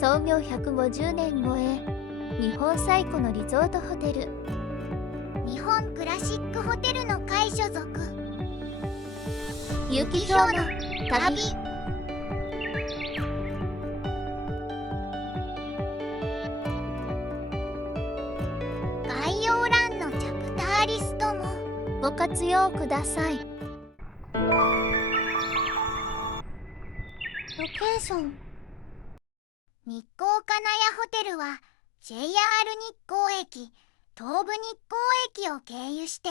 創業150年超え、日本最古のリゾートホテル。日本クラシックホテルの会所属。ユキヒョウの旅。概要欄のチャプターリストもご活用ください。ロケーション。日光金谷ホテルは JR 日光駅、東武日光駅を経由して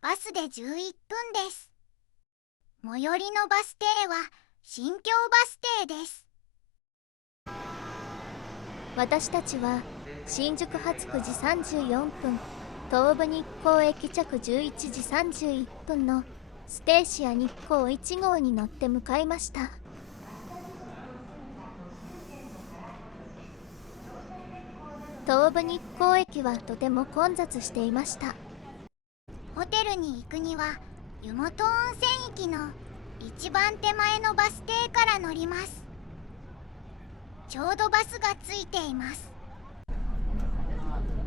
バスで11分です。最寄りのバス停は新京バス停です。私たちは新宿発9時34分、東武日光駅着11時31分のステーシア日光1号に乗って向かいました。東武日光駅はとても混雑していました。ホテルに行くには湯本温泉駅の一番手前のバス停から乗ります。ちょうどバスがついています。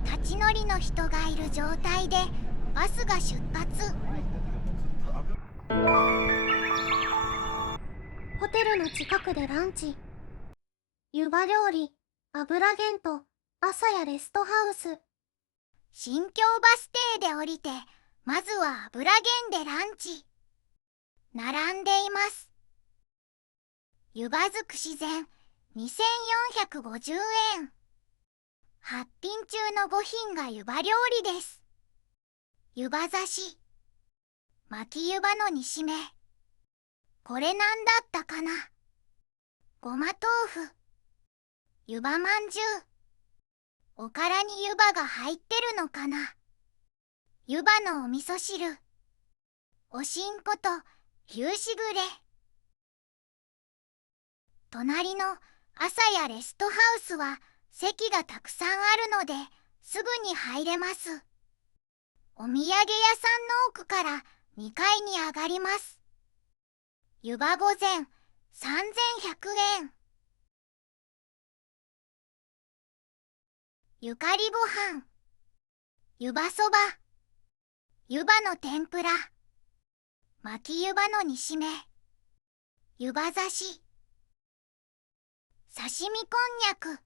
立ち乗りの人がいる状態でバスが出発。ホテルの近くでランチ。湯葉料理、油源と朝やレストハウス。新京バス停で降りて、まずは油源でランチ。並んでいます。湯葉づくし膳2450円。8品中の5品が湯葉料理です。湯葉刺し、巻き湯葉の煮しめ。これなんだったかな。ごま豆腐、湯葉まんじゅう。おからに湯葉が入ってるのかな。湯葉のお味噌汁、おしんこと牛しぐれ。隣の朝やレストハウスは席がたくさんあるのですぐに入れます。お土産屋さんの奥から2階に上がります。湯葉御膳3100円。ゆかりご飯、湯葉そば、湯葉の天ぷら、巻き湯葉の煮しめ、湯葉刺し、刺身こんにゃく、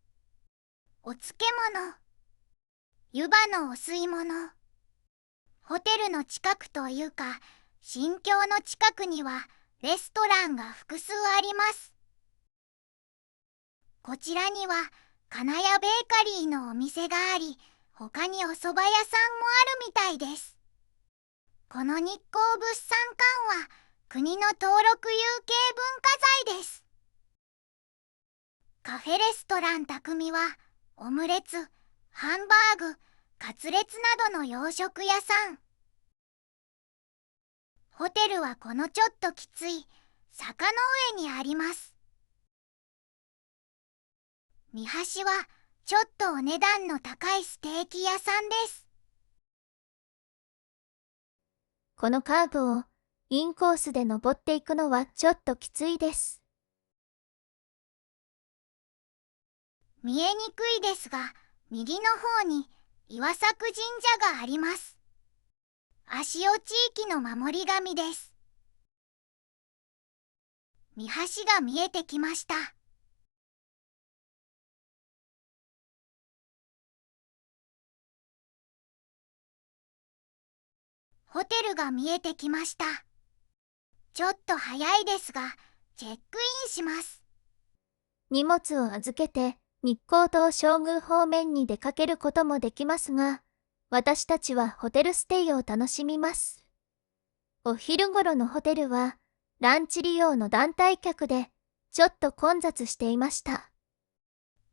お漬物、湯葉のお吸い物。ホテルの近くというか新京の近くにはレストランが複数あります。こちらには金谷ベーカリーのお店があり、他にお蕎麦屋さんもあるみたいです。この日光物産館は国の登録有形文化財です。カフェレストラン匠はオムレツ、ハンバーグ、カツレツなどの洋食屋さん。ホテルはこのちょっときつい坂の上にあります。三橋はちょっとお値段の高いステーキ屋さんです。このカーブをインコースで登っていくのはちょっときついです。見えにくいですが、右の方に岩作神社があります。足尾地域の守り神です。三橋が見えてきました。ホテルが見えてきました。ちょっと早いですが、チェックインします。荷物を預けて日光東照宮方面に出かけることもできますが、私たちはホテルステイを楽しみます。お昼頃のホテルはランチ利用の団体客でちょっと混雑していました。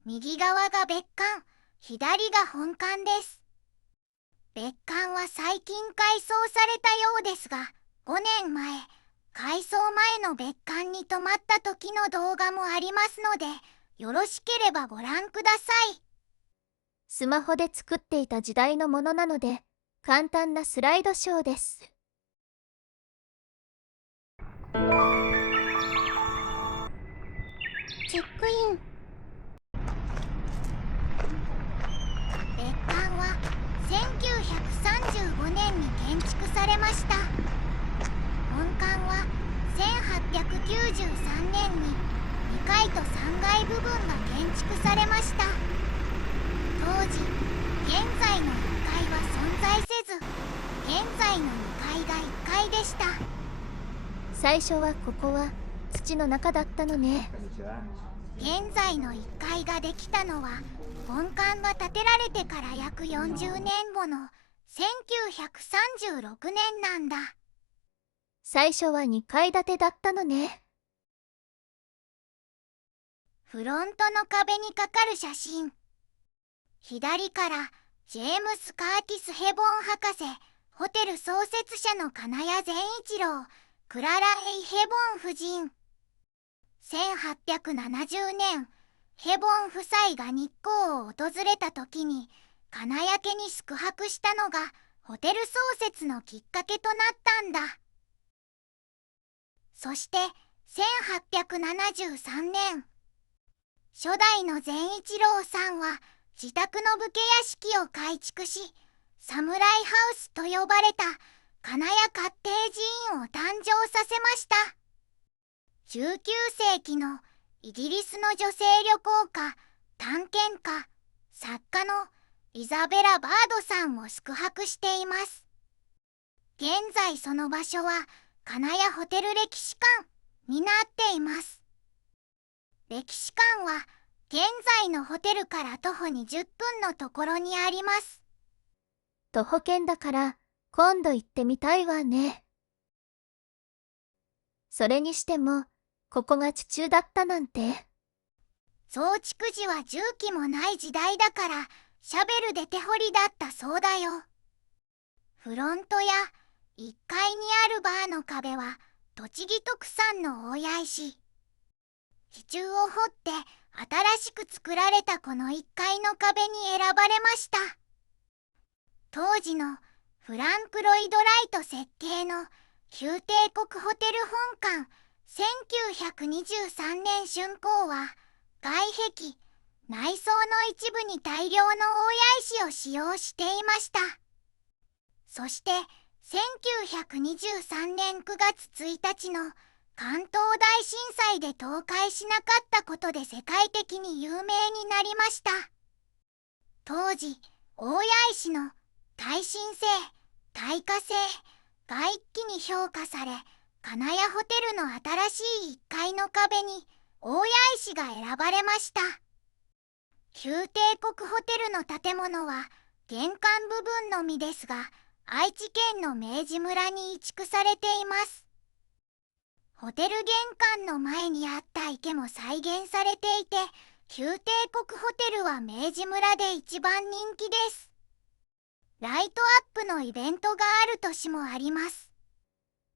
右側が別館、左が本館です。別館は最近改装されたようですが、5年前、改装前の別館に泊まった時の動画もありますので、よろしければご覧ください。スマホで作っていた時代のものなので、簡単なスライドショーです。チェックイン。年に2階と3階部分が建築されました。当時、現在の1階は存在せず、現在の2階が1階でした。最初はここは土の中だったのね。現在の1階ができたのは、本館が建てられてから約40年後の1936年なんだ。最初は2階建てだったのね。フロントの壁にかかる写真。左からジェームス・カーティス・ヘボン博士、ホテル創設者の金谷善一郎、クララ・エイ・ヘボン夫人。1870年、ヘボン夫妻が日光を訪れた時に金谷家に宿泊したのがホテル創設のきっかけとなったんだ。そして1873年、初代の善一郎さんは自宅の武家屋敷を改築し、サムライハウスと呼ばれた金谷カッテージインを誕生させました。19世紀のイギリスの女性旅行家、探検家、作家のイザベラ・バードさんを宿泊しています。現在その場所は金谷ホテル歴史館になっています。歴史館は現在のホテルから徒歩20分のところにあります。徒歩圏だから今度行ってみたいわね。それにしてもここが地中だったなんて。増築時は重機もない時代だからシャベルで手掘りだったそうだよ。フロントや1階にあるバーの壁は栃木特産の大谷石。地中を掘って新しく作られたこの1階の壁に選ばれました。当時のフランク・ロイド・ライト設計の宮廷国ホテル本館1923年竣工は外壁、内装の一部に大量の大谷石を使用していました。そして1923年9月1日の関東大震災で倒壊しなかったことで世界的に有名になりました。当時、大谷石の耐震性、耐火性、外気に評価され、金谷ホテルの新しい1階の壁に大谷石が選ばれました。宮廷国ホテルの建物は玄関部分のみですが、愛知県の明治村に移築されています。ホテル玄関の前にあった池も再現されていて、宮廷国ホテルは明治村で一番人気です。ライトアップのイベントがある年もあります。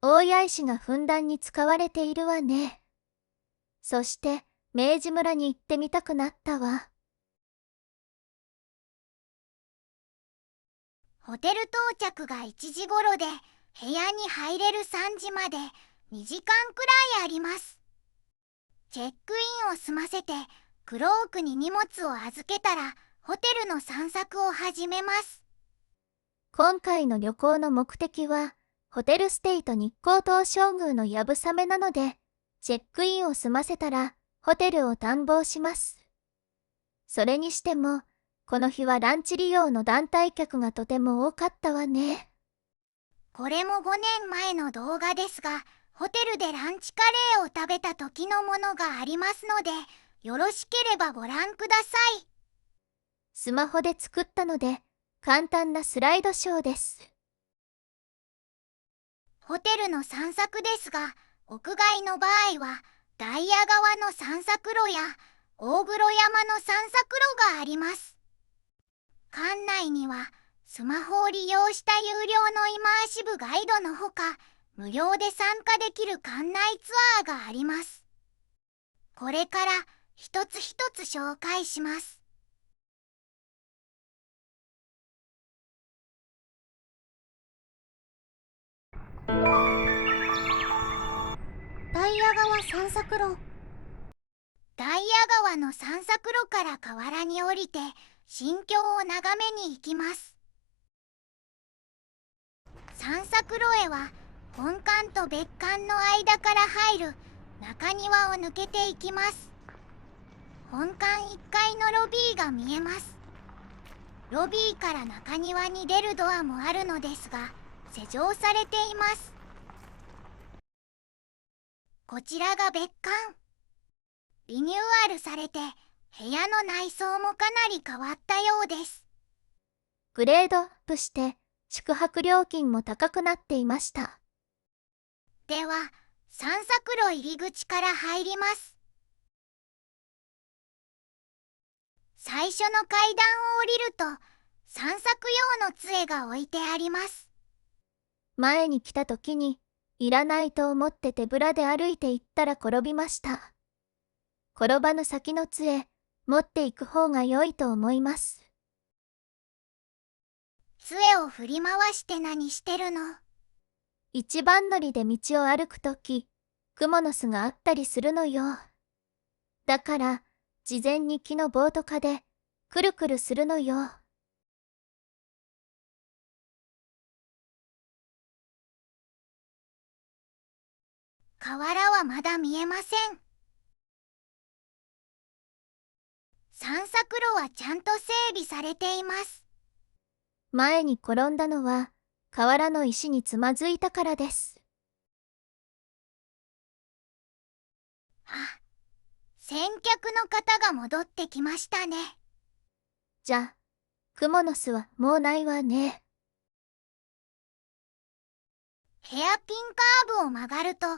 大谷石がふんだんに使われているわね。そして明治村に行ってみたくなったわ。ホテル到着が1時頃で、部屋に入れる3時まで2時間くらいあります。チェックインを済ませてクロークに荷物を預けたらホテルの散策を始めます。今回の旅行の目的はホテルステイと日光東照宮の流鏑馬なので、チェックインを済ませたらホテルを探訪します。それにしてもこの日はランチ利用の団体客がとても多かったわね。これも5年前の動画ですが、ホテルでランチカレーを食べた時のものがありますので、よろしければご覧ください。スマホで作ったので簡単なスライドショーです。ホテルの散策ですが、屋外の場合はダイヤ川の散策路や大黒山の散策路があります。館内にはスマホを利用した有料のイマーシブガイドのほか、無料で参加できる館内ツアーがあります。これから一つ一つ紹介します。ダイヤ川散策路。ダイヤ川の散策路から河原に降りて新境を眺めに行きます。散策路へは本館と別館の間から入る中庭を抜けていきます。本館1階のロビーが見えます。ロビーから中庭に出るドアもあるのですが、施錠されています。こちらが別館。リニューアルされて部屋の内装もかなり変わったようです。グレードアップして宿泊料金も高くなっていました。では、散策路入り口から入ります。最初の階段を降りると散策用の杖が置いてあります。前に来た時にいらないと思って手ぶらで歩いて行ったら転びました。転ばぬ先の杖持っていく方が良いと思います。杖を振り回して何してるの？一番乗りで道を歩くとき、クモの巣があったりするのよ。だから、事前に木の棒とかで、くるくるするのよ。河原はまだ見えません。散策路はちゃんと整備されています。前に転んだのは、河原の石につまずいたからです。あ、先客の方が戻ってきましたね。じゃ、クモの巣はもうないわね。ヘアピンカーブを曲がると、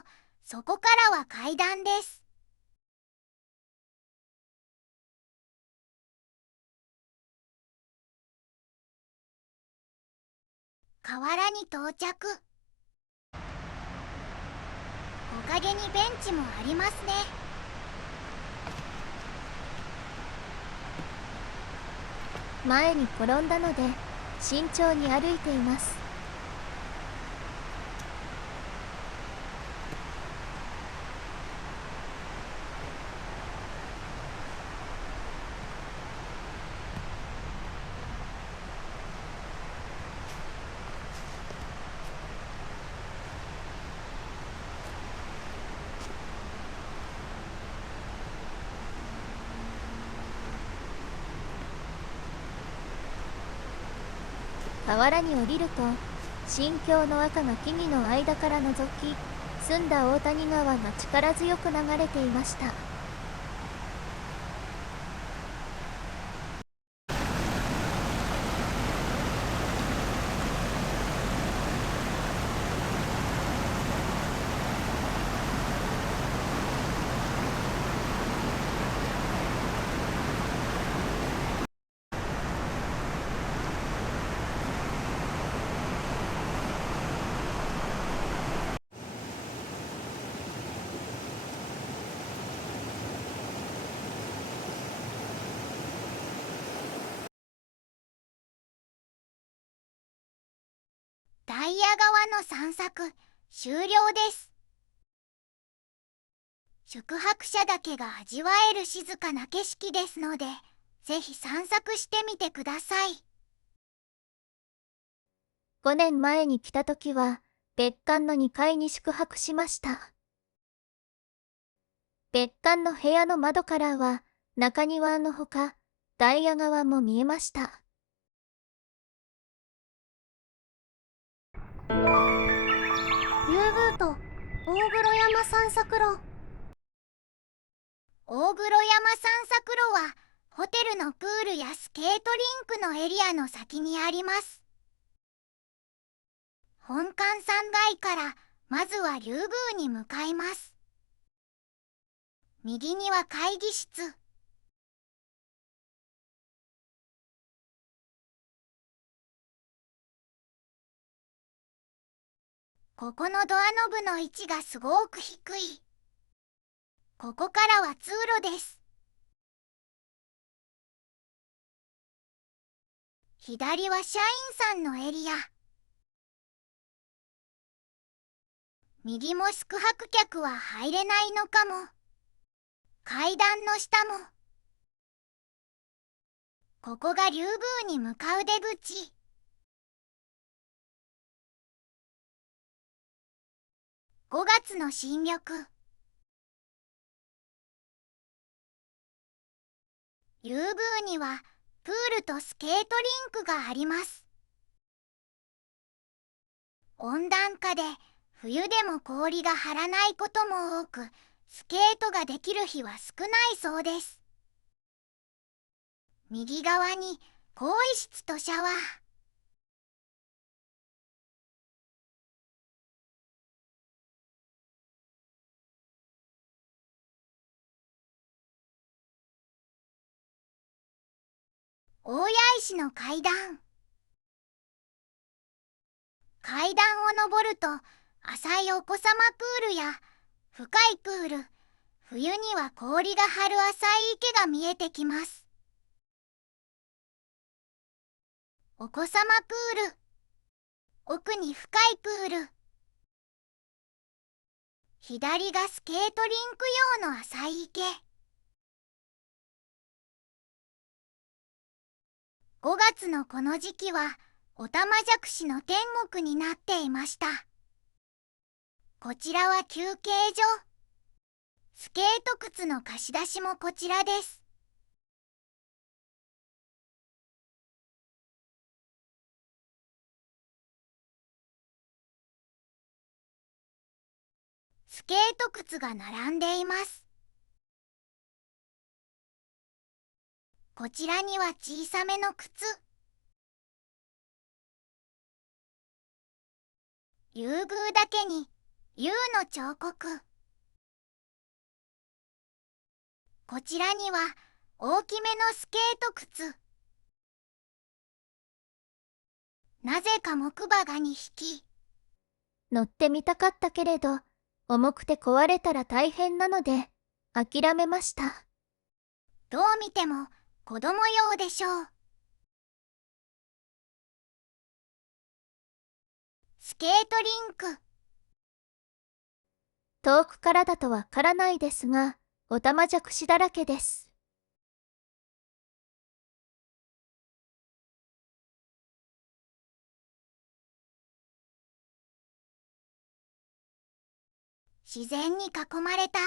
そこからは階段です。河原に到着。木陰にベンチもありますね。前に転んだので、慎重に歩いています。河原に降りると、新京の赤が木々の間から覗き、澄んだ大谷川が力強く流れていました。ダイヤ川の散策終了です。宿泊者だけが味わえる静かな景色ですので、ぜひ散策してみてください。5年前に来た時は、別館の2階に宿泊しました。別館の部屋の窓からは、中庭のほか、ダイヤ川も見えました。竜宮と大黒山散策路。大黒山散策路は、ホテルのプールやスケートリンクのエリアの先にあります。本館3階からまずは竜宮に向かいます。右には会議室。ここのドアノブの位置がすごく低い。ここからは通路です。左は社員さんのエリア。右も宿泊客は入れないのかも。階段の下も。ここが竜宮に向かう出口。5月の新緑。竜宮にはプールとスケートリンクがあります。温暖化で冬でも氷が張らないことも多く、スケートができる日は少ないそうです。右側に更衣室とシャワー。大谷石の階段。階段を登ると浅いお子様プールや深いプール、冬には氷が張る浅い池が見えてきます。お子様プール、奥に深いプール。左がスケートリンク用の浅い池。5月のこの時期はオタマジャクシの天国になっていました。こちらは休憩所。スケート靴の貸し出しもこちらです。スケート靴が並んでいます。こちらには小さめの靴。竜宮だけに竜の彫刻。こちらには大きめのスケート靴。なぜか木馬が2匹。乗ってみたかったけれど、重くて壊れたら大変なので、諦めました。どう見ても子供用でしょう。スケートリンク。遠くからだとわからないですが、オタマジャクシだらけです。自然に囲まれた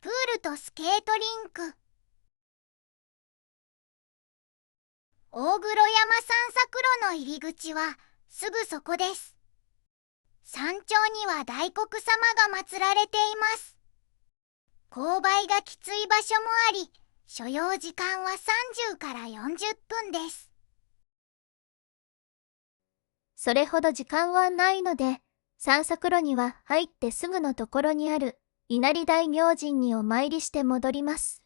プールとスケートリンク。大黒山散策路の入り口はすぐそこです。山頂には大黒様が祀られています。勾配がきつい場所もあり、所要時間は30から40分です。それほど時間はないので、散策路には入ってすぐのところにある稲荷大明神にお参りして戻ります。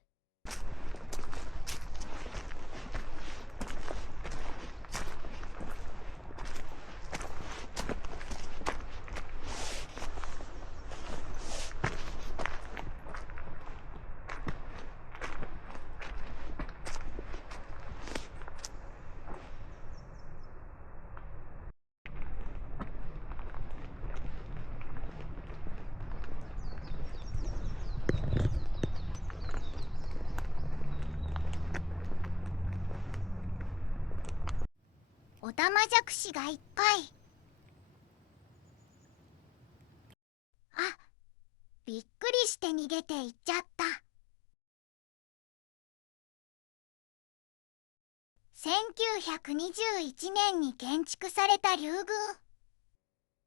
オタマジャクシがいっぱい。あ、びっくりして逃げていっちゃった。1921年に建築された竜宮。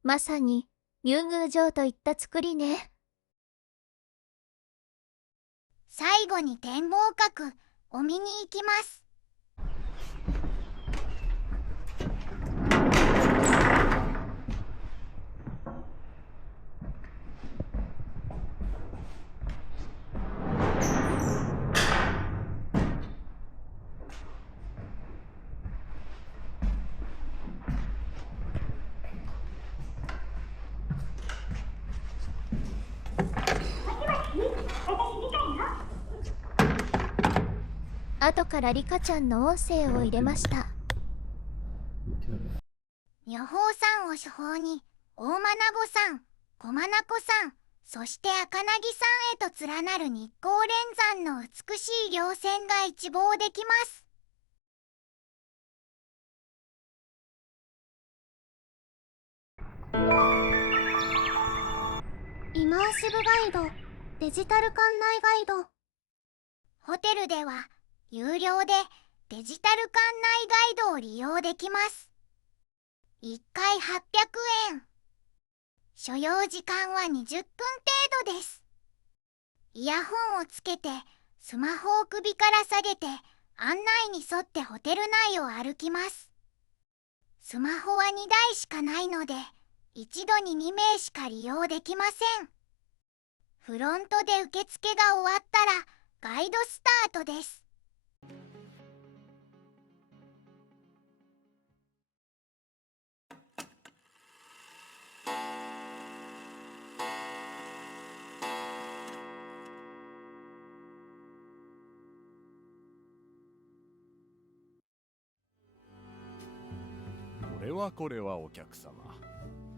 まさに竜宮城といった作りね。最後に展望閣を見に行きます。後からリカちゃんの音声を入れました。女宝さんを手法に大眼さん、小眼さん、そして赤薙さんへと連なる日光連山の美しい稜線が一望できます。イマーシブガイド、デジタル館内ガイド。ホテルでは有料でデジタル館内ガイドを利用できます。1回800円。所要時間は20分程度です。イヤホンをつけてスマホを首から下げて案内に沿ってホテル内を歩きます。スマホは2台しかないので一度に2名しか利用できません。フロントで受付が終わったらガイドスタートです。これはお客様、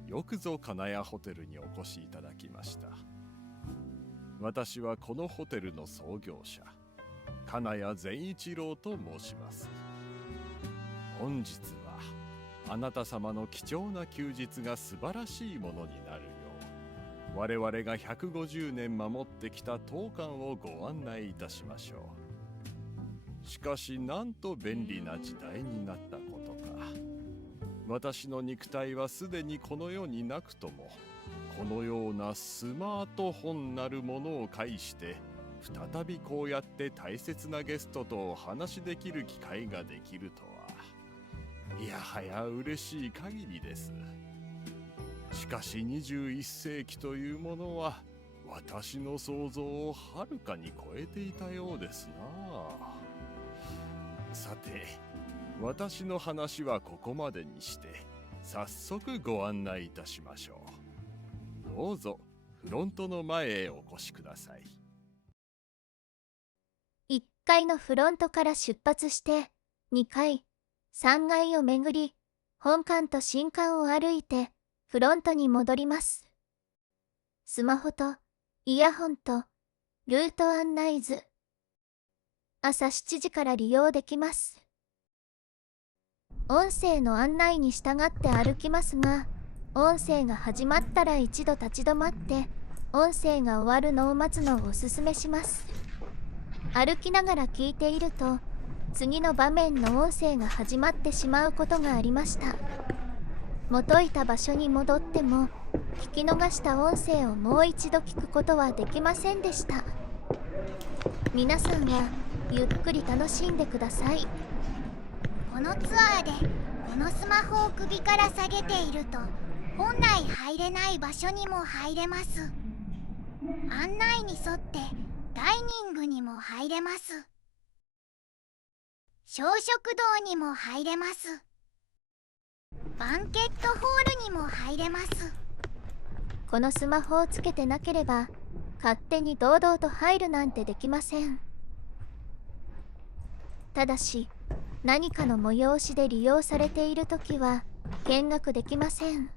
よくぞ金谷ホテルにお越しいただきました。私はこのホテルの創業者、金谷善一郎と申します。本日はあなた様の貴重な休日が素晴らしいものになるよう、我々が150年守ってきた当館をご案内いたしましょう。しかし、なんと便利な時代になったことか。私の肉体はすでにこの世になくとも、このようなスマートフォンなるものを介して再びこうやって大切なゲストとお話しできる機会ができるとは、いやはや嬉しい限りです。しかし21世紀というものは私の想像をはるかに超えていたようですな。さて、私の話はここまでにして早速ご案内いたしましょう。どうぞフロントの前へお越しください。1階のフロントから出発して2階、3階を巡り、本館と新館を歩いてフロントに戻ります。スマホとイヤホンとルート案内図。朝7時から利用できます。音声の案内に従って歩きますが、音声が始まったら一度立ち止まって音声が終わるのを待つのをおすすめします。歩きながら聞いていると次の場面の音声が始まってしまうことがありました。元いた場所に戻っても聞き逃した音声をもう一度聞くことはできませんでした。皆さんはゆっくり楽しんでください。このツアーでこのスマホを首から下げていると本来入れない場所にも入れます。案内に沿ってダイニングにも入れます。小食堂にも入れます。バンケットホールにも入れます。このスマホをつけてなければ勝手に堂々と入るなんてできません。ただし何かの催しで利用されているときは見学できません。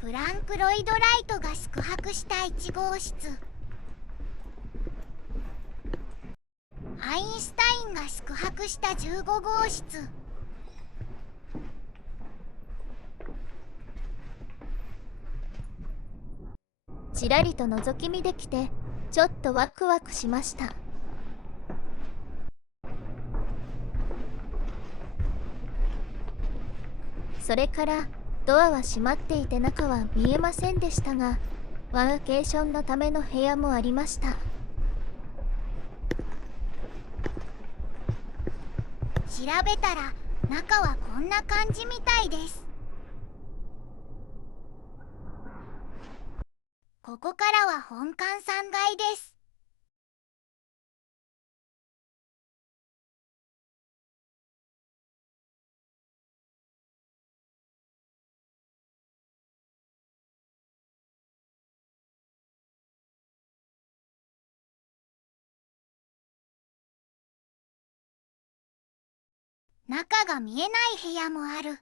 フランク・ロイド・ライトが宿泊した1号室、アインシュタインが宿泊した15号室、ちらりと覗き見できてちょっとワクワクしました。それからドアは閉まっていて中は見えませんでしたが、ワーケーションのための部屋もありました。調べたら中はこんな感じみたいです。ここからは本館3階です。中が見えない部屋もある。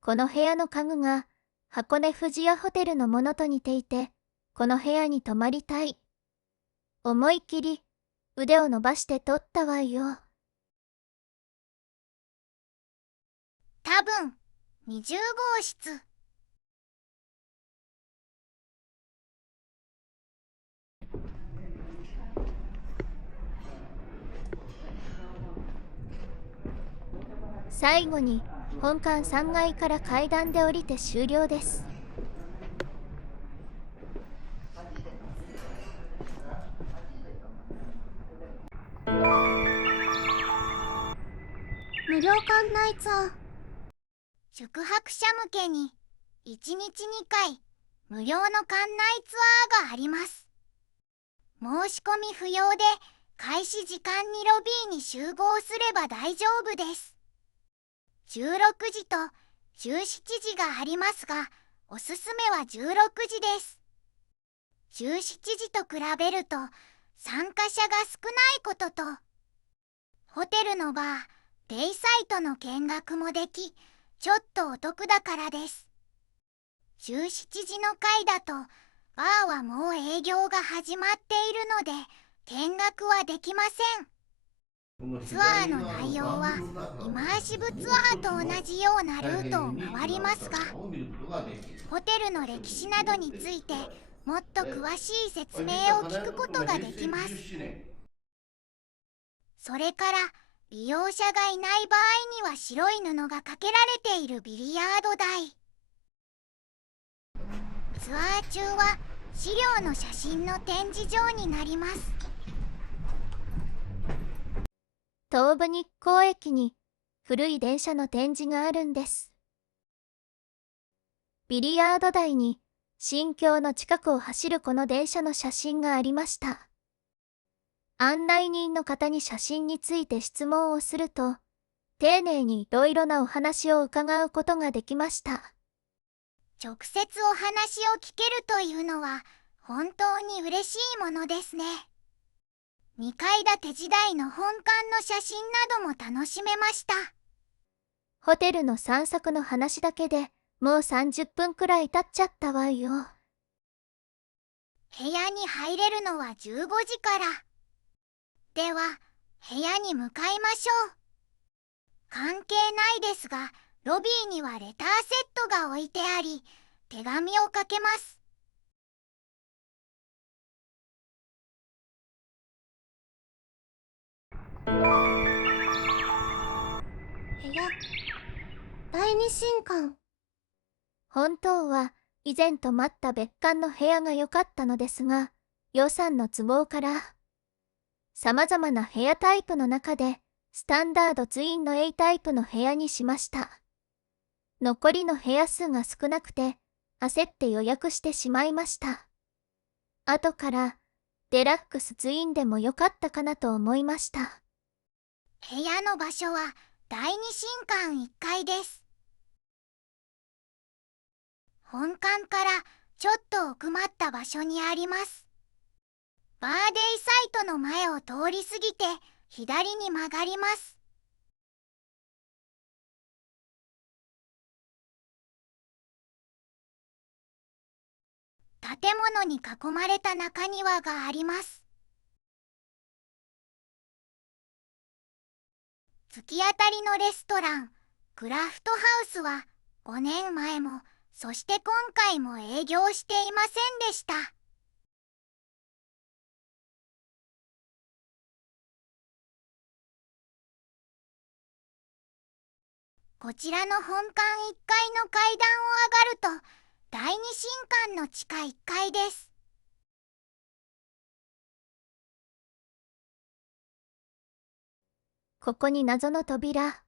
この部屋の家具が箱根富士屋ホテルのものと似ていて、この部屋に泊まりたい。思い切り腕を伸ばして取ったわよ。多分20号室。最後に本館3階から階段で降りて終了です。無料館内ツアー。宿泊者向けに1日2回無料の館内ツアーがあります。申し込み不要で開始時間にロビーに集合すれば大丈夫です。16時と17時がありますが、おすすめは16時です。17時と比べると参加者が少ないことと、ホテルのバー、デイサイトの見学もでき、ちょっとお得だからです。17時の回だと、バーはもう営業が始まっているので、見学はできません。ツアーの内容はイマーシブツアーと同じようなルートを回りますが、ホテルの歴史などについてもっと詳しい説明を聞くことができます。それから利用者がいない場合には白い布がかけられているビリヤード台。ツアー中は資料の写真の展示場になります。東武日光駅に古い電車の展示があるんです。ビリヤード台に新京の近くを走るこの電車の写真がありました。案内人の方に写真について質問をすると、丁寧にいろいろなお話を伺うことができました。直接お話を聞けるというのは本当に嬉しいものですね。2階建て時代の本館の写真なども楽しめました。ホテルの散策の話だけでもう30分くらい経っちゃったわよ。部屋に入れるのは15時から。では部屋に向かいましょう。関係ないですが、ロビーにはレターセットが置いてあり、手紙をかけます。部屋、第二新館。本当は以前泊まった別館の部屋が良かったのですが、予算の都合からさまざまな部屋タイプの中でスタンダードツインの A タイプの部屋にしました。残りの部屋数が少なくて焦って予約してしまいました。後からデラックスツインでも良かったかなと思いました。部屋の場所は第二新館1階です。本館からちょっと奥まった場所にあります。バーデイサイトの前を通り過ぎて左に曲がります。建物に囲まれた中庭があります。突き当たりのレストラン、クラフトハウスは5年前も、そして今回も営業していませんでした。こちらの本館1階の階段を上がると、第二新館の地下1階です。ここに謎の扉。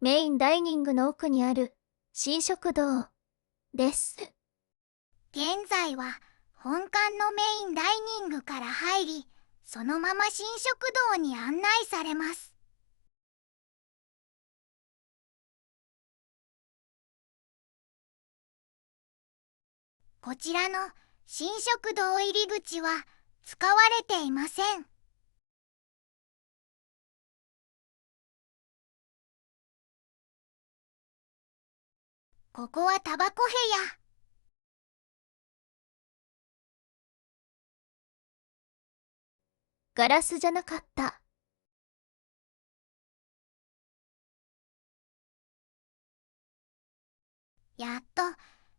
メインダイニングの奥にある新食堂です。現在は本館のメインダイニングから入り、そのまま新食堂に案内されます。こちらの新食堂入り口は使われていません。ここはタバコ部屋。ガラスじゃなかった。やっと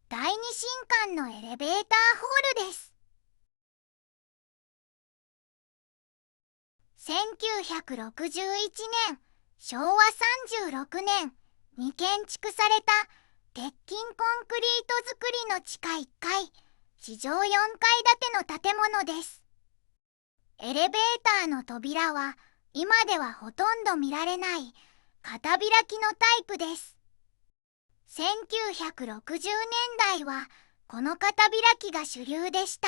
第二新館のエレベーターホールです。1961年、昭和36年に建築された鉄筋コンクリート造りの地下1階、地上4階建ての建物です。エレベーターの扉は今ではほとんど見られない片開きのタイプです。1960年代はこの片開きが主流でした。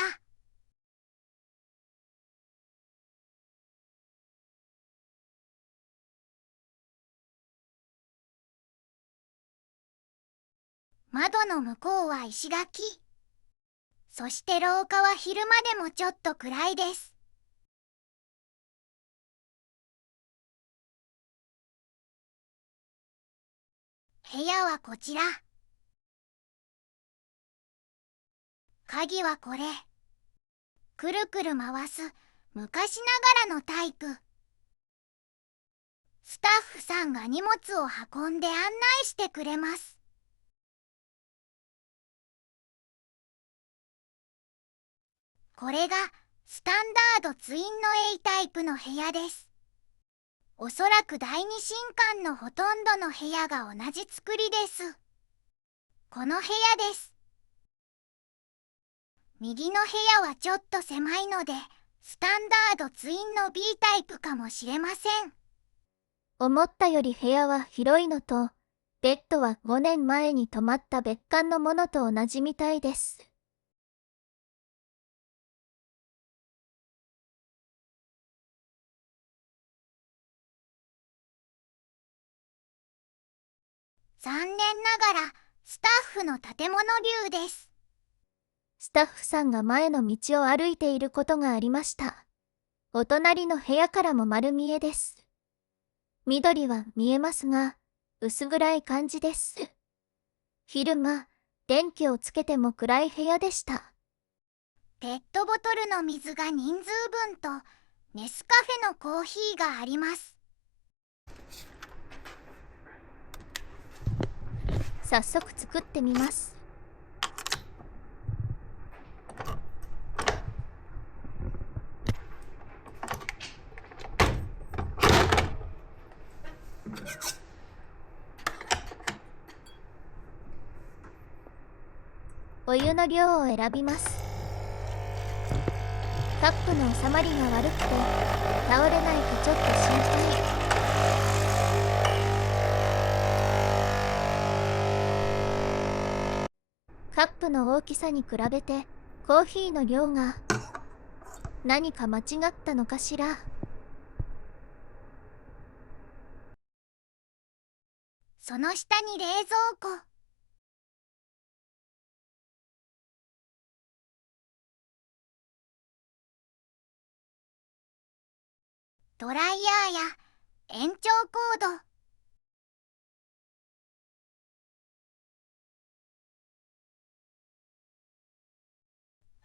窓の向こうは石垣。そして廊下は昼間でもちょっと暗いです。部屋はこちら。鍵はこれ。くるくる回す昔ながらのタイプ。スタッフさんが荷物を運んで案内してくれます。これがスタンダードツインの A タイプの部屋です。おそらく第二新館のほとんどの部屋が同じ作りです。この部屋です。右の部屋はちょっと狭いので、スタンダードツインの B タイプかもしれません。思ったより部屋は広いのと、ベッドは5年前に泊まった別館のものと同じみたいです。残念ながらスタッフの建物流です。スタッフさんが前の道を歩いていることがありました。お隣の部屋からも丸見えです。緑は見えますが、薄暗い感じです。昼間、電気をつけても暗い部屋でした。ペットボトルの水が人数分とネスカフェのコーヒーがあります。早速作ってみます。お湯の量を選びます。カップの収まりが悪くて倒れないかちょっと心配。カップの大きさに比べてコーヒーの量が何か間違ったのかしら。その下に冷蔵庫。ドライヤーや延長コード。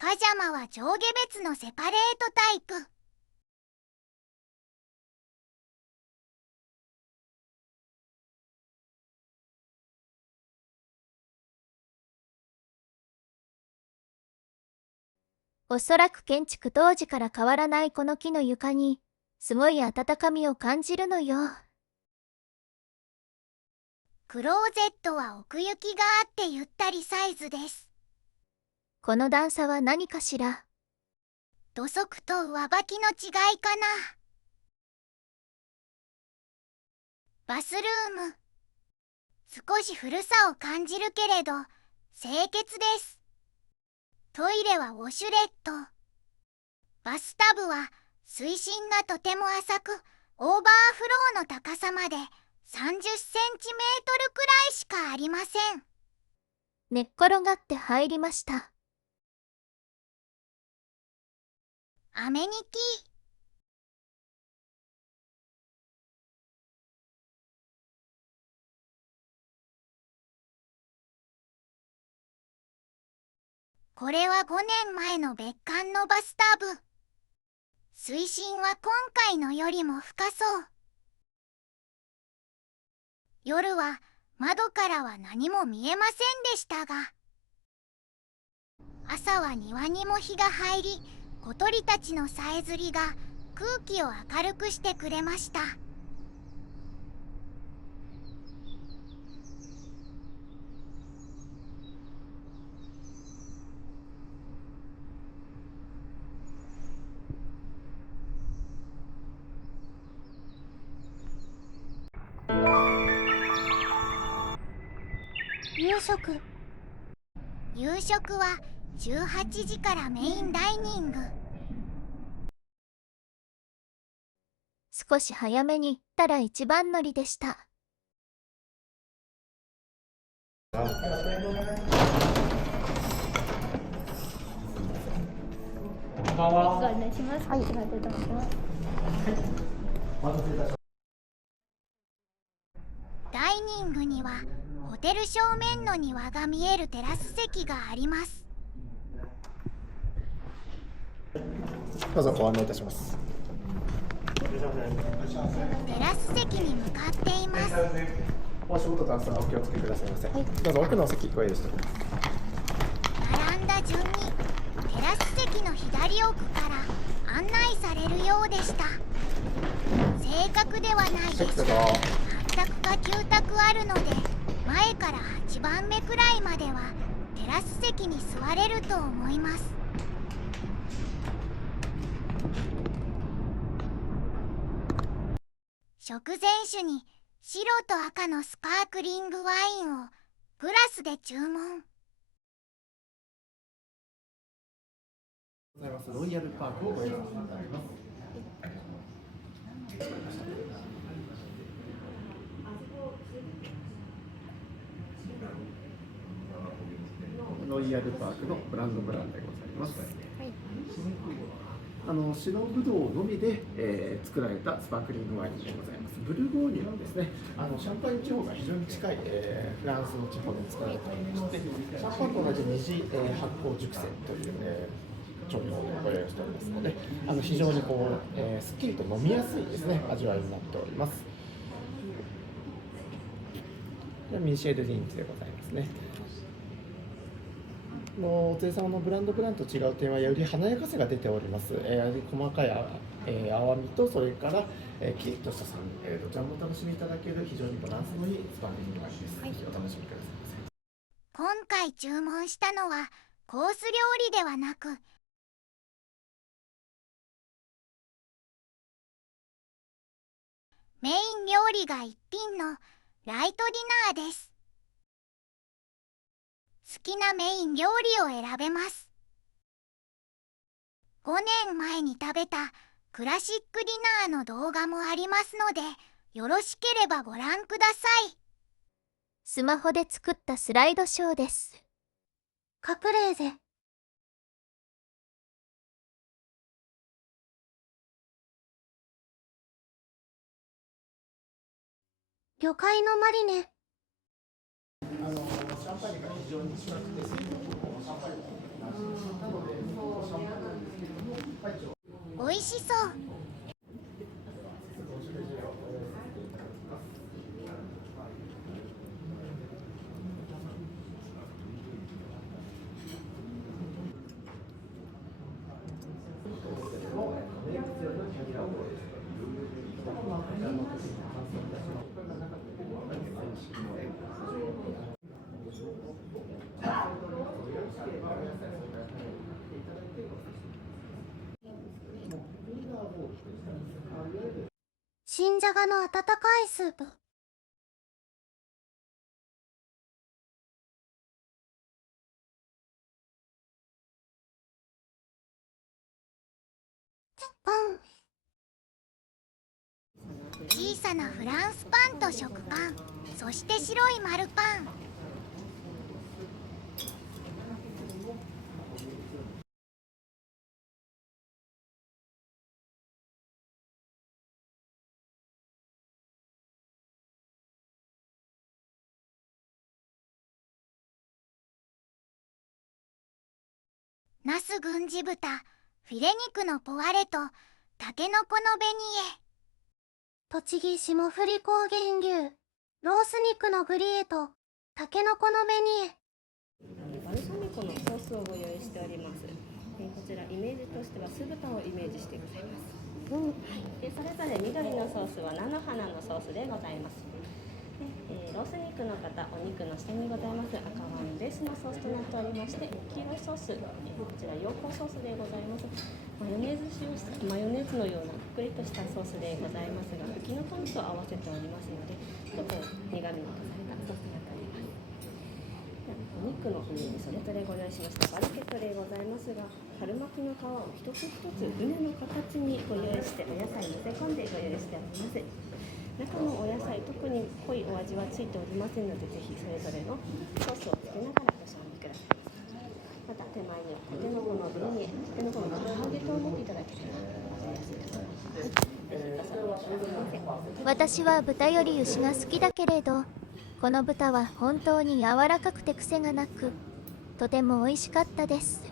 パジャマは上下別のセパレートタイプ。おそらく建築当時から変わらないこの木の床にすごい温かみを感じるのよ。クローゼットは奥行きがあってゆったりサイズです。この段差は何かしら。土足と上履きの違いかな。バスルーム。少し古さを感じるけれど清潔です。トイレはウォシュレット。バスタブは水深がとても浅く、オーバーフローの高さまで30センチメートルくらいしかありません。寝っ転がって入りました。アメニティ。これは5年前の別館のバスタブ。水深は今回のよりも深そう。夜は窓からは何も見えませんでしたが、朝は庭にも日が入り、小鳥たちのさえずりが空気を明るくしてくれました。夕食。夕食は18時からメインダイニング。少し早めに行ったら一番乗りでした。ご案内します。こちらでどうぞ。ダイニングにはホテル正面の庭が見えるテラス席があります。どうぞご案内いたします。テラス席に向かっています。お足元段差お気をつけくださいませ。どうぞ奥のお席ご用意しております。並んだ順にテラス席の左奥から案内されるようでした。正確ではないですが、8択か9択あるので、前から8番目くらいまではテラス席に座れると思います。食前酒に白と赤のスパークリングワインをグラスで注文。ロイヤルパークをご用意していただきます。ロイヤルパークのブランドブランでございます。白ぶどうのみで、作られたスパークリングワインでございます。ブルゴーニュのですね、シャンパン地方が非常に近い、フランスの地方で作られておりまして、シャンパンと同じ二次、発酵熟成という、調理法でご用意しておりますので、非常にこう、すっきりと飲みやすいですね、味わいになっております。ミシェル・リンツでございますね。お連れ様のブランドブランドと違う点はより華やかさが出ております。細かい、淡みとそれから、キリッとした酸味、どちらもお楽しみいただける非常にバランスのいいスパークリングワインです。ぜひお楽しみくださいませ。今回注文したのはコース料理ではなく、メイン料理が一品のライトディナーです。好きなメイン料理を選べます。5年前に食べたクラシックディナーの動画もありますので、よろしければご覧ください。スマホで作ったスライドショーです。カプレーゼ。魚介のマリネ。シャンパンが非常に近くて、水分もシャンパンなので、シャンパンなんですけれども、おいしそう。新じゃがの温かいスープ。パン。小さなフランスパンと食パン、そして白い丸パン。ナス軍地豚、フィレ肉のポワレとタケノコのベニエ。栃木霜降り高原牛、ロース肉のグリエとタケノコのベニエ。バルサミコのソースをご用意しております。こちらイメージとしては酢豚をイメージしてございます。でそれぞれ緑のソースは菜の花のソースでございます。ロース肉の方、お肉の下にございます赤ワインベースのソースとなっておりまして、黄色いソース、こちら洋香ソースでございます。マヨネーズ使用したマヨネーズのようなぷっくりとしたソースでございますが、フキノトウと合わせておりますので、ちょっと苦味の足されたソースになっております。お肉の上にそれぞれご用意しましたバルケットでございますが、春巻きの皮を一つ一つ畝の形にご用意してお野菜に混ぜ込んでご用意しております。中のお野菜、特に濃いお味はついておりませんので、ぜひそれぞれのソースをつけながらご賞味ください。また手前にはタケノコのベニエ、タケノコの唐揚げと思っていただければご用意してください。ぜひお触りください。私は豚より牛が好きだけれど、この豚は本当に柔らかくて癖がなく、とても美味しかったです。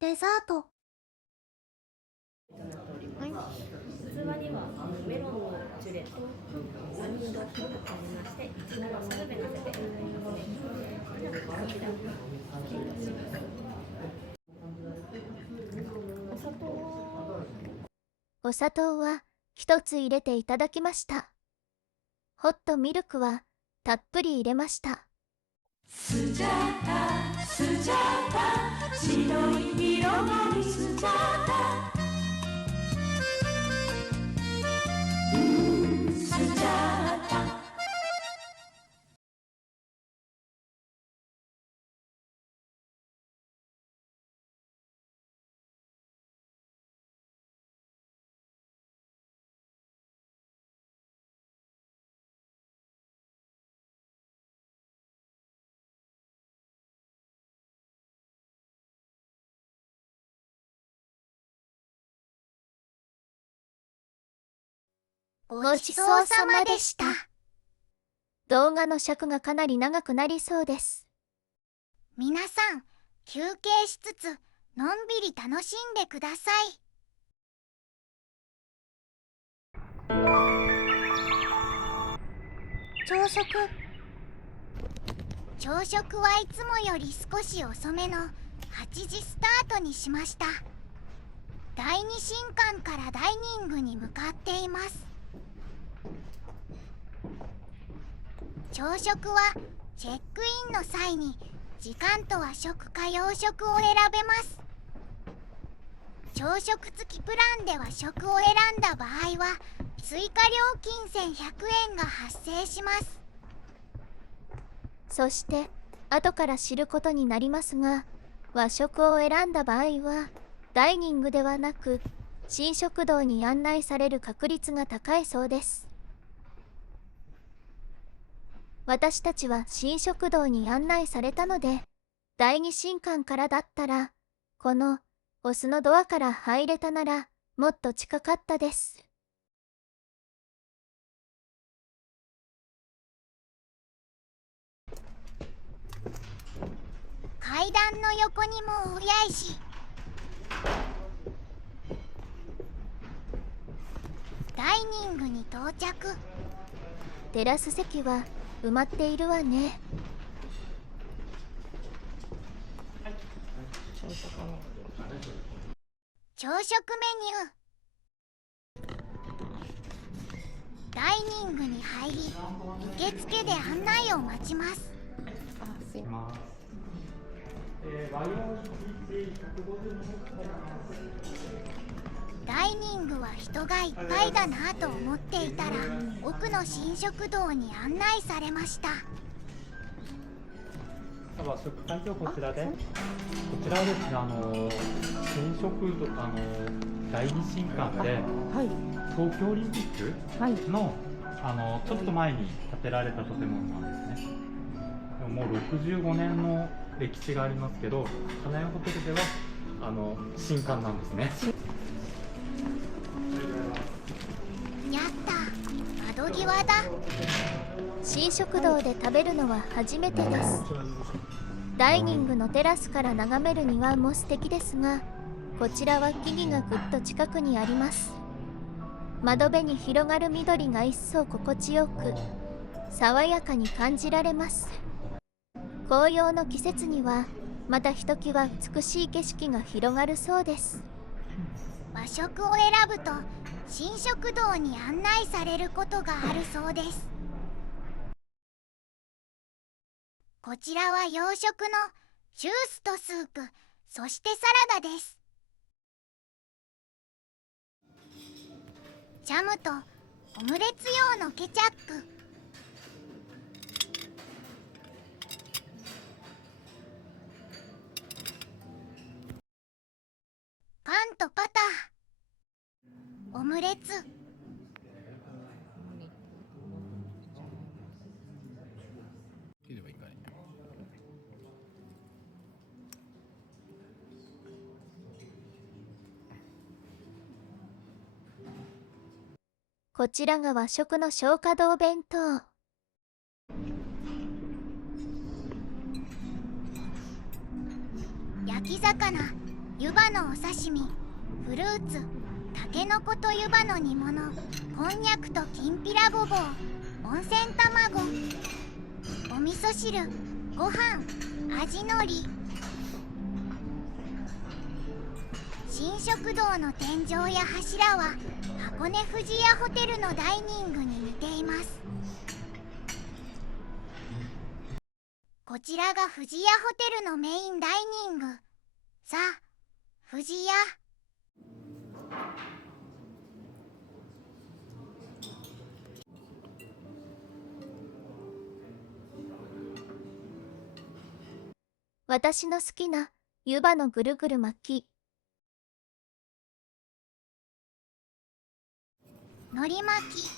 デザート。器にはメロンのジュレとサニードが入りまして、いちごをソルベ乗せてございますね。ではこちらお砂糖は一つ入れていただきました。ホットミルクはたっぷり入れました。スジャータ、スジャータ、白い色のにスジャータ、スジャータ。ごちそうさまでした。動画の尺がかなり長くなりそうです。皆さん、休憩しつつのんびり楽しんでください。朝食はいつもより少し遅めの8時スタートにしました。第2新館からダイニングに向かっています。朝食はチェックインの際に時間と和食か洋食を選べます。朝食付きプランで和食を選んだ場合は追加料金1100円が発生します。そして後から知ることになりますが、和食を選んだ場合はダイニングではなく新食堂に案内される確率が高いそうです。私たちは新食堂に案内されたので、第二新館からだったらこのオスのドアから入れたならもっと近かったです。階段の横にもおやいし、ダイニングに到着。テラス席は埋まっているわね。朝食メニュー。ダイニングに入り、受付で案内を待ちます。ダイニングは人がいっぱいだなと思っていたら、奥の新食堂に案内されました。和食会場こちらで、こちらはですね、新食堂、第二新館で、東京オリンピックの、ちょっと前に建てられた建物なんですね。でももう65年の歴史がありますけど、金谷ホテルでは新館なんですね。やった、窓際だ。新食堂で食べるのは初めてです。ダイニングのテラスから眺める庭も素敵ですが、こちらは木々がぐっと近くにあります。窓辺に広がる緑が一層心地よく、爽やかに感じられます。紅葉の季節にはまたひときわ美しい景色が広がるそうです。和食を選ぶと新食堂に案内されることがあるそうです。こちらは洋食のジュースとスープ、そしてサラダです。ジャムとオムレツ用のケチャップ、パンとバター、オムレツ、こちらが和食の松花堂弁当。焼き魚、湯葉のお刺身、フルーツ、たけのこと湯葉の煮物、こんにゃくときんぴらごぼう、温泉卵、お味噌汁、ご飯、味のり。新食堂の天井や柱は箱根富士屋ホテルのダイニングに似ています。こちらが富士屋ホテルのメインダイニング、ザ・富士屋。私の好きな湯葉のぐるぐる巻き。海苔巻き、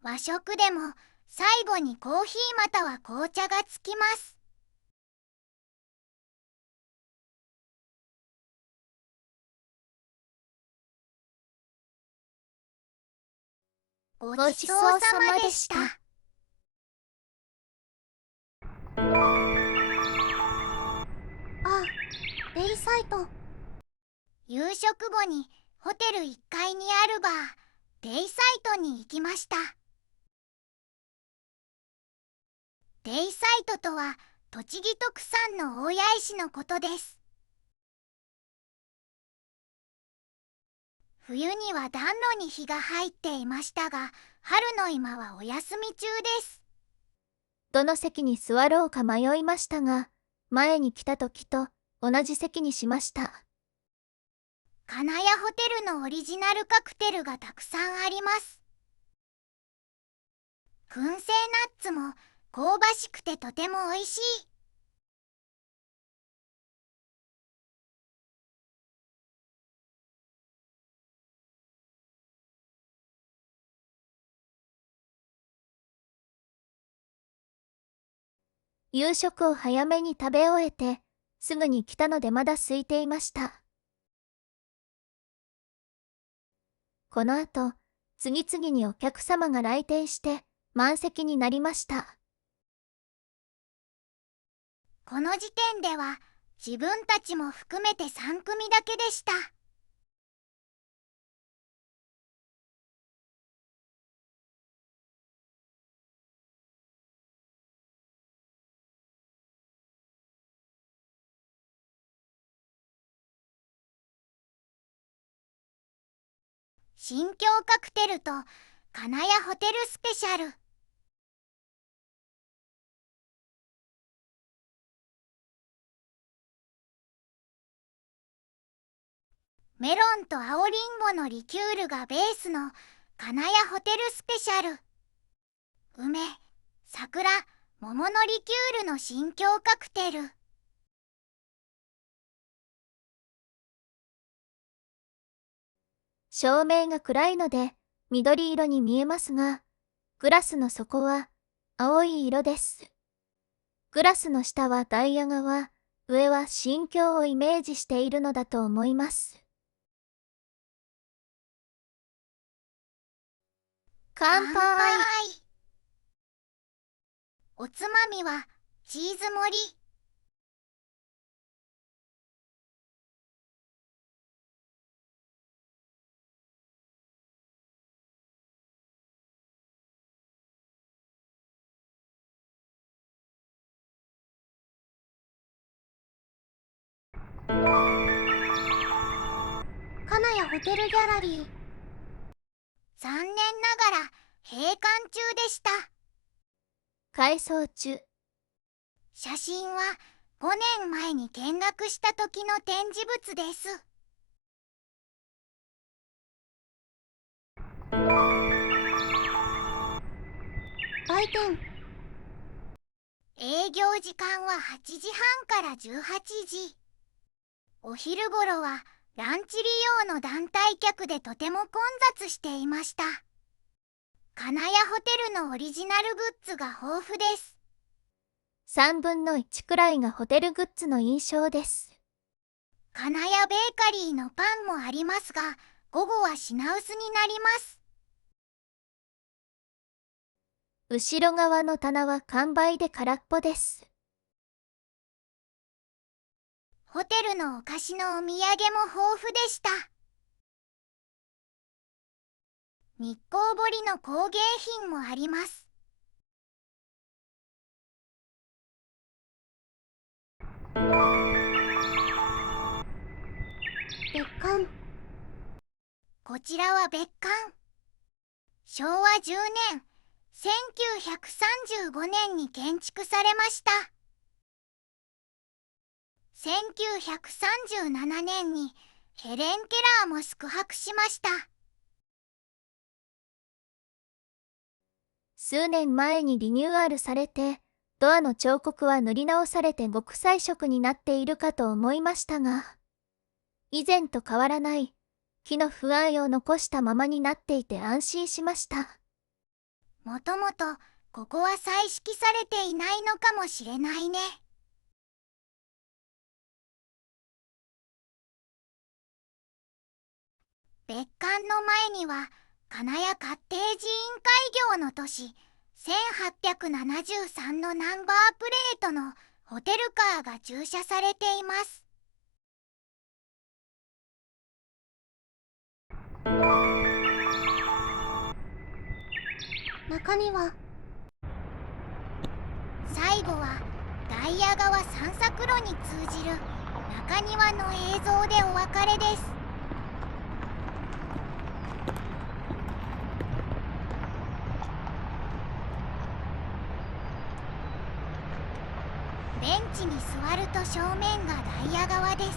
和食でも最後にコーヒーまたは紅茶がつきます。ごちそうさまでした。あ、ベイサイト。夕食後にホテル1階にあるバー、デイサイトに行きました。デイサイトとは栃木特産の大谷石のことです。冬には暖炉に火が入っていましたが、春の今はお休み中です。どの席に座ろうか迷いましたが、前に来た時と同じ席にしました。金谷ホテルのオリジナルカクテルがたくさんあります。燻製ナッツも香ばしくてとても美味しい。夕食を早めに食べ終えて、すぐに来たのでまだ空いていました。この後、次々にお客様が来店して満席になりました。この時点では自分たちも含めて3組だけでした。新京カクテルと金谷ホテルスペシャル。メロンと青りんごのリキュールがベースの金谷ホテルスペシャル。梅、桜、桃のリキュールの新京カクテル。照明が暗いので緑色に見えますが、グラスの底は青い色です。グラスの下はダイヤ側、上は新京をイメージしているのだと思います。乾杯。おつまみはチーズ盛り。金谷ホテルギャラリー。残念ながら閉館中でした。改装中。写真は5年前に見学した時の展示物です。売店。営業時間は8時半から18時。お昼頃はランチ利用の団体客でとても混雑していました。金谷ホテルのオリジナルグッズが豊富です。3分の1くらいがホテルグッズの印象です。金谷ベーカリーのパンもありますが、午後は品薄になります。後ろ側の棚は完売で空っぽです。ホテルのお菓子のお土産も豊富でした。日光彫りの工芸品もあります。別館。こちらは別館。昭和10年、1935年に建築されました。1937年にヘレン・ケラーも宿泊しました。数年前にリニューアルされて、ドアの彫刻は塗り直されて極彩色になっているかと思いましたが、以前と変わらない木の風合いを残したままになっていて安心しました。もともとここは彩色されていないのかもしれないね。別館の前には金谷カッテージ委員会業の都市1873のナンバープレートのホテルカーが駐車されています。中庭。最後はダイヤ川散策路に通じる中庭の映像でお別れです。ベンチに座ると正面がダイヤ川です。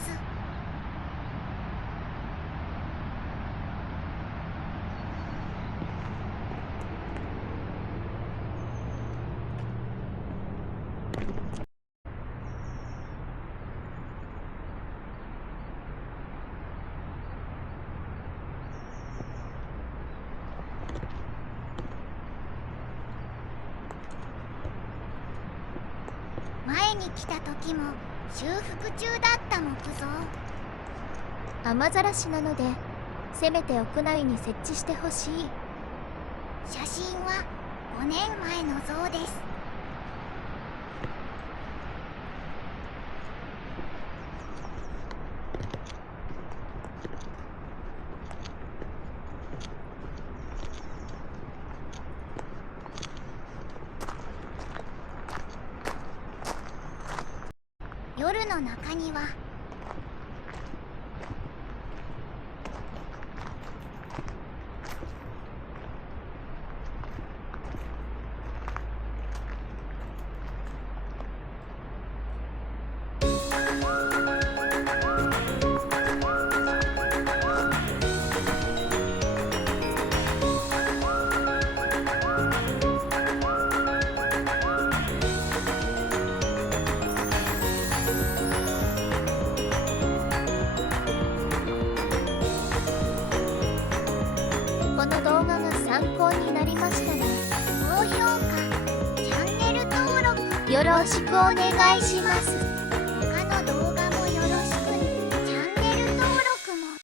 前に来た時も修復中だった木造。雨ざらしなのでせめて屋内に設置してほしい。写真は5年前の像です。夜の中庭。この動画が参考になりましたら高評価、チャンネル登録よろしくお願いします。